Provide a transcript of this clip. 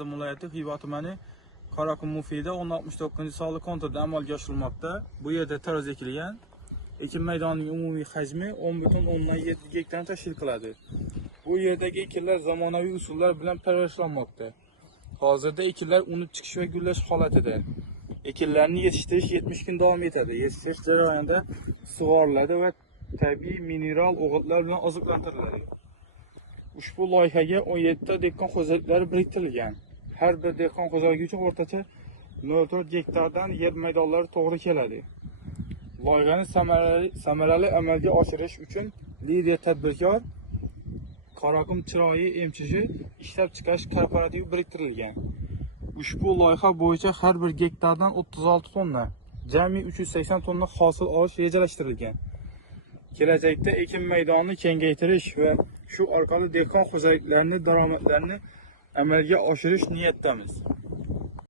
Xorazm viloyati Xiva tumani Qaraqum Mufida 1069-sonli konturda amalga oshirilmoqda. Bu yerda taroz ekilgan. Ekin maydonining umumiy hajmi 10,7 gektarni tashkil qiladi. Bu yerdagi ekinlar zamonaviy usullar bilan parvarishlanmoqda. Hozirda ekinlar unib chiqish va gullash holatida. Ekinlarni yetishtirish 70 kun davom etadi. Yetishtirish jarayonida sug'oriladi va tabiiy mineral o'g'itlar bilan oziqlantiriladi. Ushbu loyihaga 17 ta dehqon xo'jaliklari biriktirilgan. Har bir dehqon xo'jaligi uchun o'rtacha 0,4 gektardan yer maydonlari to'g'ri keladi. Loyihani samarali amalga oshirish uchun lider tadbirkor Qaraqum Chiroyi MChJ ishlab chiqarish kooperativi biriktirilgan. Ushbu loyiha bo'yicha har bir gektardan 36 tonna, jami 380 tonna hosil olish rejalashtirilgan. Kelajakda ekin maydonini kengaytirish va shu orqali dehqon xo'jaliklarining daromadlarini amalga oshirish niyatdamiz.